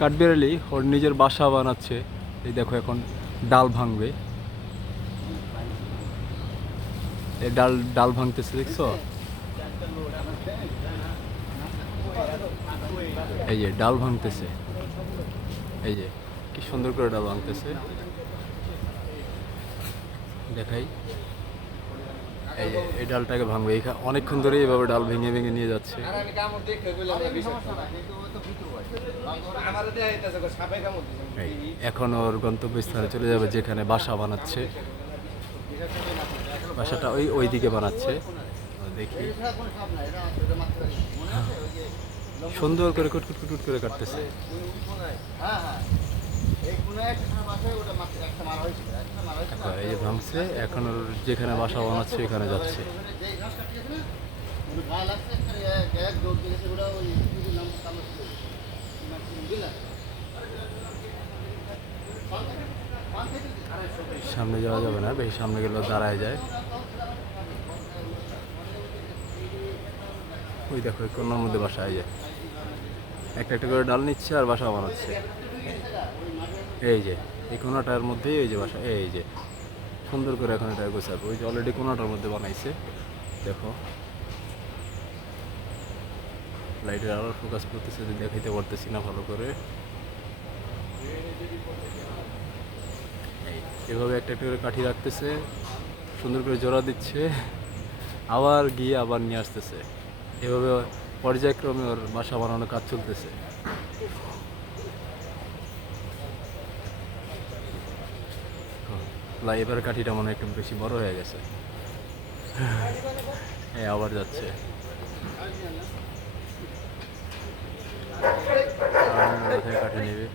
কাঠবিড়ালি ওর নিজের বাসা বানাচ্ছে। এই দেখো এখন ডাল ভাঙবে, এই ডাল ডাল ভাঙতেছে দেখছো, এই যে ডাল ভাঙতেছে, এই যে কি সুন্দর করে ডাল ভাঙতেছে দেখাই। এই যে এই ডালটাকে ভাঙবে, অনেকক্ষণ ধরে এইভাবে ডাল ভেঙে ভেঙে নিয়ে যাচ্ছে। এখন ওর গন্তব্যস্থানে চলে যাবে, যেখানে বাসা বানাচ্ছে। বাসাটা ওই ওই দিকে বানাচ্ছে, দেখি সুন্দর করে কুটকুট কুটকুট করে কাটতেছে। এই যে ভাঙছে, এখন ওর যেখানে বাসা বানাচ্ছে এখানে যাচ্ছে। সামনে যাওয়া যাবে না, বেশি সামনে গেলেও দাঁড়ায় যায়। ওই দেখো এই কোনার মধ্যে বাসায় যায়, একটা একটা করে ডাল নিচ্ছে আর বাসা বানাচ্ছে। এই যে এই কোনাটার মধ্যে এই যে বাসা, এই যে সুন্দর করে এখন এটা গোছাবে। ওই যে অলরেডি কোনাটার মধ্যে বানাইছে, দেখো লাইটের আলো ফোকাস করতেছে, দেখাইতে পারতেছি না ভালো করে। এভাবে একটা একটা করে কাঠি রাখতেছে, সুন্দর করে জোড়া দিচ্ছে, আবার গিয়ে আবার নিয়ে আসতেছে। এভাবে পর্যায়ক্রমে ওর বাসা বানানোর কাজ চলতেছে। এবার কাঠিটা মনে হয় একটু বেশি বড় হয়ে গেছে। হ্যাঁ আবার যাচ্ছে, কাঠি নেবে।